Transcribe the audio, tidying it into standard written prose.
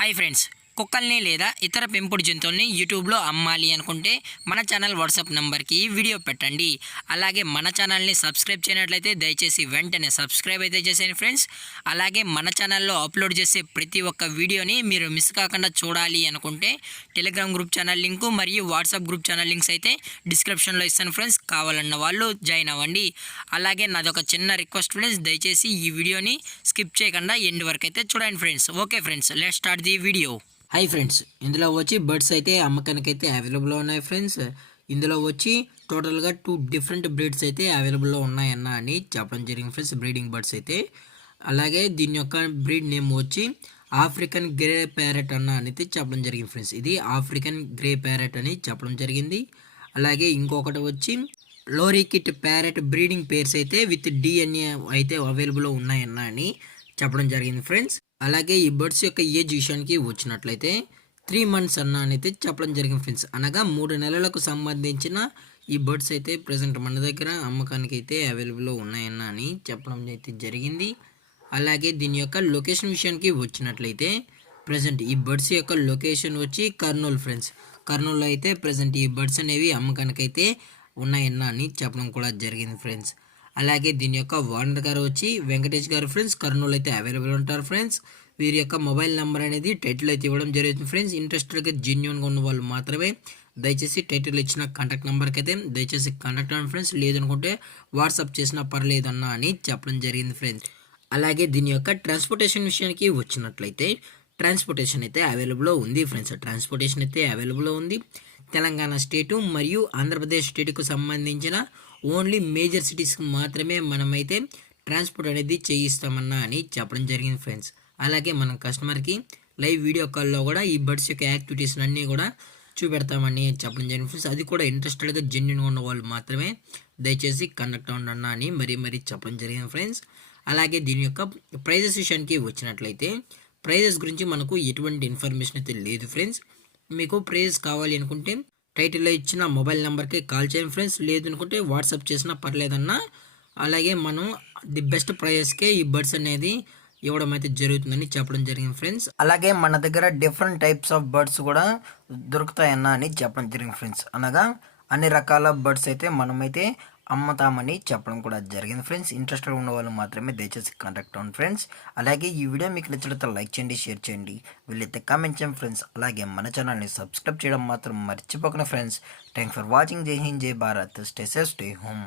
Hi friends, కుక్కల్ని లేదా ఇతర పెంపుడు జంతువుల్ని యూట్యూబ్లో అమ్మాలి అనుకుంటే మన ఛానల్ వాట్సాప్ నెంబర్కి వీడియో పెట్టండి. అలాగే మన ఛానల్ని సబ్స్క్రైబ్ చేయనట్లయితే దయచేసి వెంటనే సబ్స్క్రైబ్ అయితే చేసేయండి ఫ్రెండ్స్. అలాగే మన ఛానల్లో అప్లోడ్ చేసే ప్రతి ఒక్క వీడియోని మీరు మిస్ కాకుండా చూడాలి అనుకుంటే టెలిగ్రామ్ గ్రూప్ ఛానల్ లింకు మరియు వాట్సాప్ గ్రూప్ ఛానల్ లింక్స్ అయితే డిస్క్రిప్షన్లో ఇస్తాను ఫ్రెండ్స్. కావాలన్న వాళ్ళు జాయిన్ అవ్వండి. అలాగే నాదొక చిన్న రిక్వెస్ట్ ఫ్రెండ్స్, దయచేసి ఈ వీడియోని స్కిప్ చేయకుండా ఎండ్ వరకు అయితే చూడండి friends. Okay friends, let's start the video. Hi friends, ఇందులో వచ్చి బర్డ్స్ అయితే అమ్మకానికి అయితే అవైలబుల్లో ఉన్నాయి ఫ్రెండ్స్. ఇందులో వచ్చి టోటల్గా 2 డిఫరెంట్ బ్రీడ్స్ అయితే అవైలబుల్లో ఉన్నాయన్న అని చెప్పడం జరిగింది ఫ్రెండ్స్, బ్రీడింగ్ బర్డ్స్ అయితే. అలాగే దీని యొక్క బ్రీడ్ నేమ్ వచ్చి ఆఫ్రికన్ గ్రే ప్యారెట్ అన్న అనేది చెప్పడం జరిగింది ఫ్రెండ్స్. ఇది ఆఫ్రికన్ గ్రే ప్యారెట్ అని చెప్పడం జరిగింది. అలాగే ఇంకొకటి వచ్చి లోరికిట్ ప్యారెట్ బ్రీడింగ్ పేర్స్ అయితే విత్ DNA అయితే అవైలబుల్లో ఉన్నాయన్న అని చెప్పడం జరిగింది ఫ్రెండ్స్. అలాగే ఈ బర్డ్స్ యొక్క ఏజ్ విషయానికి వచ్చినట్లయితే 3 months అన్న అనేది చెప్పడం జరిగింది ఫ్రెండ్స్. అనగా 3 నెలలకు సంబంధించిన ఈ బర్డ్స్ అయితే ప్రజెంట్ మన దగ్గర అమ్మకానికి అయితే అవైలబుల్లో ఉన్నాయన్న అని చెప్పడం అయితే జరిగింది. అలాగే దీని యొక్క లొకేషన్ విషయానికి వచ్చినట్లయితే ప్రజెంట్ ఈ బర్డ్స్ యొక్క లొకేషన్ వచ్చి కర్నూలు ఫ్రెండ్స్. కర్నూలులో అయితే ప్రజెంట్ ఈ బర్డ్స్ అనేవి అమ్మకానికి అయితే ఉన్నాయన్న అని చెప్పడం కూడా జరిగింది ఫ్రెండ్స్. అలాగే దీని యొక్క ఓనర్ గారు వచ్చి వెంకటేష్ గారు ఫ్రెండ్స్. కర్నూలు అయితే అవైలబుల్ ఉంటారు ఫ్రెండ్స్. వీరి యొక్క మొబైల్ నెంబర్ అనేది టైటిల్ అయితే ఇవ్వడం జరుగుతుంది ఫ్రెండ్స్. ఇంట్రెస్టెడ్గా జెన్యూన్గా ఉన్న వాళ్ళు మాత్రమే దయచేసి టైటిల్ ఇచ్చిన కాంటాక్ట్ నెంబర్కి అయితే దయచేసి కాంటాక్ట్ అవ్వండి ఫ్రెండ్స్. లేదనుకుంటే వాట్సాప్ చేసినా పర్లేదన్నా అని చెప్పడం జరిగింది ఫ్రెండ్స్. అలాగే దీని యొక్క ట్రాన్స్పోర్టేషన్ విషయానికి వచ్చినట్లయితే ట్రాన్స్పోర్టేషన్ అయితే అవైలబుల్లో ఉంది ఫ్రెండ్స్. ట్రాన్స్పోర్టేషన్ అయితే అవైలబుల్లో ఉంది. తెలంగాణ స్టేటు మరియు ఆంధ్రప్రదేశ్ స్టేట్కు సంబంధించిన ఓన్లీ మేజర్ సిటీస్కి మాత్రమే మనమైతే ట్రాన్స్పోర్ట్ అనేది చేయిస్తామన్నా అని చెప్పడం జరిగింది ఫ్రెండ్స్. అలాగే మనం కస్టమర్కి లైవ్ వీడియో కాల్లో కూడా ఈ బర్డ్స్ యొక్క యాక్టివిటీస్ అన్నీ కూడా చూపెడతామని చెప్పడం జరిగింది ఫ్రెండ్స్. అది కూడా ఇంట్రెస్టెడ్గా జెన్యూన్గా ఉన్న వాళ్ళు మాత్రమే దయచేసి కండక్ట్ అవ్వండి అని మరీ చెప్పడం జరిగింది ఫ్రెండ్స్. అలాగే దీని యొక్క ప్రైజెస్ విషయానికి వచ్చినట్లయితే ప్రైజెస్ గురించి మనకు ఎటువంటి ఇన్ఫర్మేషన్ అయితే లేదు ఫ్రెండ్స్. మీకు ప్రైజెస్ కావాలి అనుకుంటే టైటిల్లో ఇచ్చిన మొబైల్ నెంబర్కి కాల్ చేయండి ఫ్రెండ్స్. లేదనుకుంటే వాట్సాప్ చేసినా పర్లేదన్నా. అలాగే మనం ది బెస్ట్ ప్రైజెస్కే ఈ బర్డ్స్ అనేది ఇవ్వడం అయితే జరుగుతుందని చెప్పడం జరిగింది ఫ్రెండ్స్. అలాగే మన దగ్గర డిఫరెంట్ టైప్స్ ఆఫ్ బర్డ్స్ కూడా దొరుకుతాయన్నా అని చెప్పడం జరిగింది ఫ్రెండ్స్. అనగా అన్ని రకాల బర్డ్స్ అయితే మనమైతే అమ్ముతామని చెప్పడం కూడా జరిగింది ఫ్రెండ్స్. ఇంట్రెస్టెడ్ ఉన్న వాళ్ళు మాత్రమే దయచేసి కాంటాక్ట్ అవ్వండి ఫ్రెండ్స్. అలాగే ఈ వీడియో మీకు నచ్చినట్లయితే లైక్ చేయండి, షేర్ చేయండి, వీళ్ళైతే కామెంట్ చేయండి ఫ్రెండ్స్. అలాగే మన ఛానల్ని సబ్స్క్రైబ్ చేయడం మాత్రం మర్చిపోకండి ఫ్రెండ్స్. Thanks for watching. జై హింద్, జై Bharat. Stay safe, stay home.